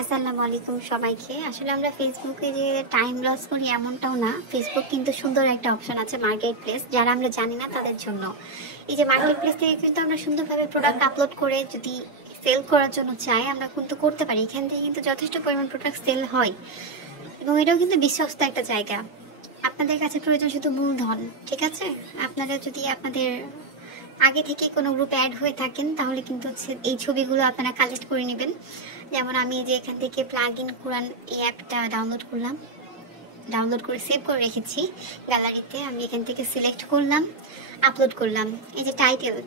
আসসালামু আলাইকুম সবাইকে। আসলে আমরা ফেসবুকে যে টাইম লস করি এমনটাও না। ফেসবুক কিন্তু সুন্দর একটা অপশন আছে মার্কেট প্লেস, যারা আমরা জানি না তাদের জন্য। এই যে মার্কেট প্লেস থেকে কিন্তু আমরা সুন্দরভাবে প্রোডাক্ট আপলোড করে যদি সেল করার জন্য চাই, আমরা কিন্তু করতে পারি। এখান থেকে কিন্তু যথেষ্ট পরিমাণ প্রোডাক্ট সেল হয় এবং এটাও কিন্তু বিশ্বস্ত একটা জায়গা। আপনাদের কাছে প্রয়োজন শুধু মূলধন, ঠিক আছে? আপনারা যদি আপনাদের আগে থেকে কোনো গ্রুপে অ্যাড হয়ে থাকেন তাহলে কিন্তু হচ্ছে এই ছবিগুলো আপনারা কালেক্ট করে নেবেন। যেমন আমি যে এখান থেকে প্লাগ ইন কোরআন এই অ্যাপটা ডাউনলোড করে সেভ করে রেখেছি গ্যালারিতে। আমি এখান থেকে সিলেক্ট করলাম, আপলোড করলাম। এই যে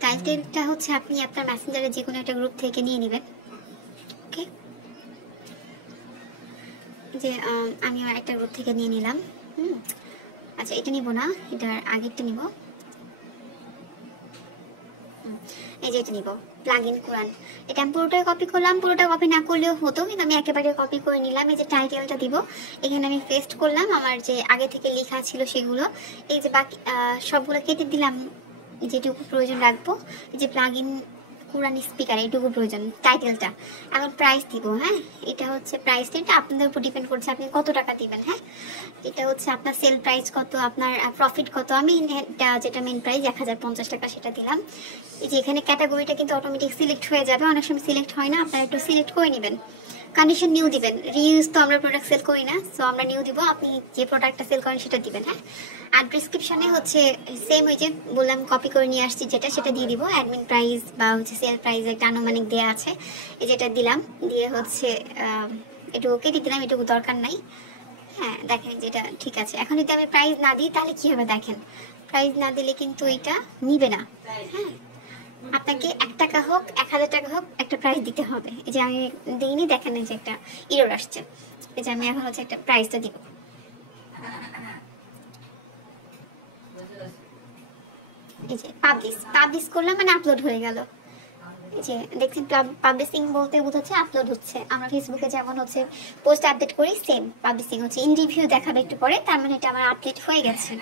টাইটেলটা হচ্ছে আপনি আপনার মেসেঞ্জারে যে কোনো একটা গ্রুপ থেকে নিয়ে নেবেন। ওকে, যে আমি একটা গ্রুপ থেকে নিয়ে নিলাম। আচ্ছা, এটা নিব না, এটার আগেরটা নিব। এই যে এটা নিব, প্লাগ ইন কোরআন। এটা আমি পুরোটাই কপি করলাম। পুরোটা কপি না করলেও হতো, কিন্তু আমি একেবারে কপি করে নিলাম। এই যে টাইটেলটা দিব, এখানে আমি পেস্ট করলাম আমার যে আগে থেকে লেখা ছিল সেগুলো। এই যে বাকি সবগুলো কেটে দিলাম, যেটুকু প্রয়োজন রাখবো। এই যে প্লাগ ইন কোরআন স্পিকার, এইটুকু প্রয়োজন। টাইটেলটা এখন প্রাইস দিব। হ্যাঁ, এটা হচ্ছে প্রাইসটা, এটা আপনাদের উপর ডিপেন্ড করছে আপনি কত টাকা দিবেন। হ্যাঁ, এটা হচ্ছে আপনার সেল প্রাইস কত, আপনার প্রফিট কত। আমি এটা যেটা মেন প্রাইস 1050 টাকা সেটা দিলাম। এই যে এখানে ক্যাটাগরিটা কিন্তু অটোমেটিক সিলেক্ট হয়ে যাবে, অনেক সময় সিলেক্ট হয় না, আপনারা একটু সিলেক্ট করে নেবেন। কন্ডিশন নিউ দিবেন, রিইউজ তো আমরা প্রোডাক্ট সেল করি না, সো আমরা নিউ দিব। আপনি যে প্রোডাক্টটা সেল করেন সেটা দিবেন। হ্যাঁ, আর ডেসক্রিপশনে হচ্ছে সেম ওই যে বললাম কপি করে নিয়ে আসছি যেটা, সেটা দিয়ে দিব। অ্যাডমিন প্রাইস বা হচ্ছে সেল প্রাইস একটা আনুমানিক দেওয়া আছে, এই যেটা দিলাম। দিয়ে হচ্ছে এটুকু কেটে দিলাম, এটুকু দরকার নাই। হ্যাঁ, দেখেন যেটা ঠিক আছে। এখন যদি আমি প্রাইস না দিই তাহলে কি হবে দেখেন, প্রাইস না দিলে কিন্তু এটা নিবে না। হ্যাঁ, আপনাকে 1 টাকা হোক 1000 টাকা হোক একটা প্রাইস দিতে হবে। এই যে আমি দিইনি, দেখেন যে একটা ইরর আসছে। এই যে আমি এখন হচ্ছে একটা প্রাইসটা দিব। এই যে পাবলিশ করলাম, মানে আপলোড হয়ে গেল। এই যে দেখছেন, পাবলিশিং বলতে বোঝাচ্ছে আপলোড হচ্ছে। আমরা ফেসবুকে যেমন হচ্ছে পোস্ট আপডেট করি, সেম পাবলিশিং হচ্ছে। ইন রিভিউ দেখাবে একটু পরে, তার মানে এটা আমার আপডেট হয়ে গেছে।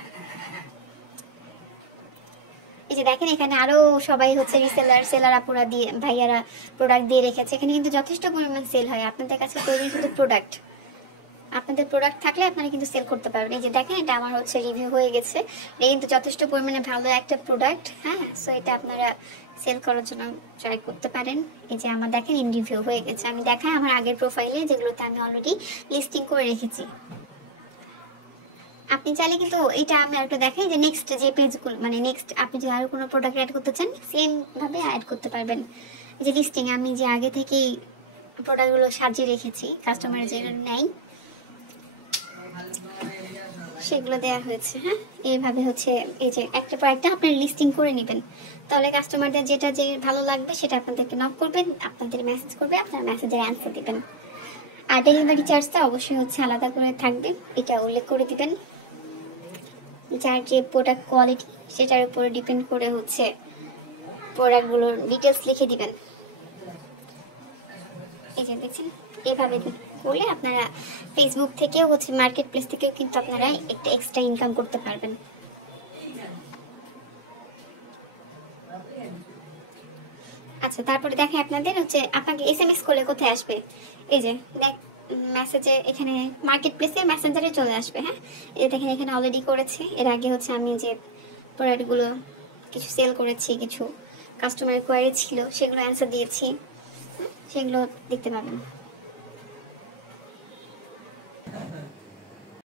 এই যে দেখেন এখানে আরো সবাই হচ্ছে সেলার আপুরা দিয়ে ভাইয়ারা প্রোডাক্ট দিয়ে রেখেছে। এখানে কিন্তু যথেষ্ট পরিমাণ সেল হয়। আপনাদের কাছে প্রয়োজন শুধু প্রোডাক্ট। আপনাদের প্রোডাক্ট থাকলে আপনারা কিন্তু সেল করতে পারবেন। এই যে দেখেন এটা আমার হচ্ছে রিভিউ হয়ে গেছে। এটা কিন্তু যথেষ্ট পরিমাণে ভালো একটা প্রোডাক্ট। হ্যাঁ, সো এটা আপনারা সেল করার জন্য ট্রাই করতে পারেন। এই যে আমার দেখেন ইন রিভিউ হয়ে গেছে। আমি দেখাই আমার আগের প্রোফাইলে যেগুলোতে আমি অলরেডি লিস্টিং করে রেখেছি। আপনি চাইলে কিন্তু এটা আমি একটু দেখাই যে নেক্সট যে পেজগুলো, মানে নেক্সট আপনি যদি আরো কোনো প্রোডাক্ট অ্যাড করতে চান সেম ভাবে অ্যাড করতে পারবেন। যে লিস্টিং আমি যে আগে থেকেই প্রোডাক্টগুলো সাজিয়ে রেখেছি, কাস্টমার যেগুলো নেয় সেগুলো দেওয়া হয়েছে। হ্যাঁ, এইভাবে হচ্ছে এই যে একটা পর একটা আপনি লিস্টিং করে নেবেন। তাহলে কাস্টমারদের যেটা যে ভালো লাগবে সেটা আপনাদেরকে নক করবেন, আপনাদের মেসেজ করবে, আপনার মেসেজের অ্যান্সার দিবেন। আর ডেলিভারি চার্জটা অবশ্যই হচ্ছে আলাদা করে থাকবে, এটা উল্লেখ করে দিবেন। যার যে প্রোডাক্ট কোয়ালিটি সেটার উপরে ডিপেন্ড করে হচ্ছে প্রোডাক্টগুলোর ডিটেলস লিখে দিবেন। এই যে দেখছেন, এভাবে করলে আপনারা ফেসবুক থেকেও হচ্ছে মার্কেট প্লেস থেকেও কিন্তু আপনারা একটা এক্সট্রা ইনকাম করতে পারবেন। আচ্ছা, তারপরে দেখেন আপনাদের হচ্ছে আপনাকে এসএমএস করলে কোথায় আসবে। এই যে দেখ মেসেজে এখানে মার্কেট প্লেসে মেসেঞ্জারে চলে আসবে। হ্যাঁ, এই দেখেন এখানে অলরেডি করেছে। এর আগে হচ্ছে আমি যে প্রোডাক্টগুলো কিছু সেল করেছি, কিছু কাস্টমার কোয়ারি ছিল সেগুলো অ্যান্সার দিয়েছি, সেগুলো দেখতে পাবেন।